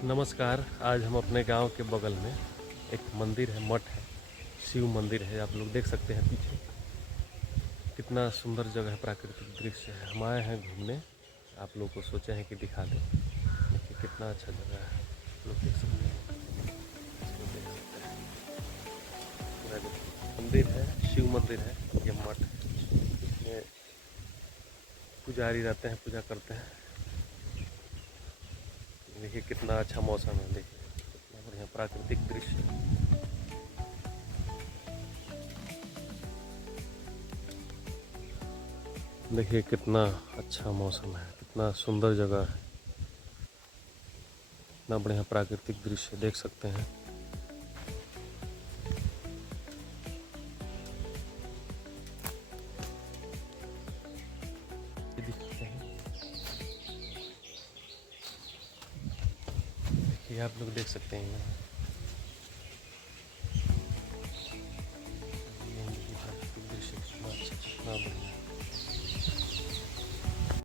नमस्कार। आज हम अपने गांव के बगल में एक मंदिर है, मठ है, शिव मंदिर है। आप लोग देख सकते हैं पीछे कितना सुंदर जगह है, प्राकृतिक दृश्य है। हम आए हैं घूमने, आप लोग को सोचे हैं कि दिखा दें। देखिए कितना अच्छा जगह है, आप लोग देख सकते हैं। इसमें देख सकते हैं पूरा देखिए मंदिर है, शिव मंदिर है, ये मठ है। इसमें पुजारी रहते हैं, पूजा करते हैं। देखिए कितना अच्छा मौसम है, देखिए कितना बढ़िया प्राकृतिक दृश्य है। देखिए कितना अच्छा मौसम है, कितना सुंदर जगह है, कितना बढ़िया प्राकृतिक दृश्य देख सकते हैं। ये देख सकते हैं, देखिए आप लोग देख सकते हैं।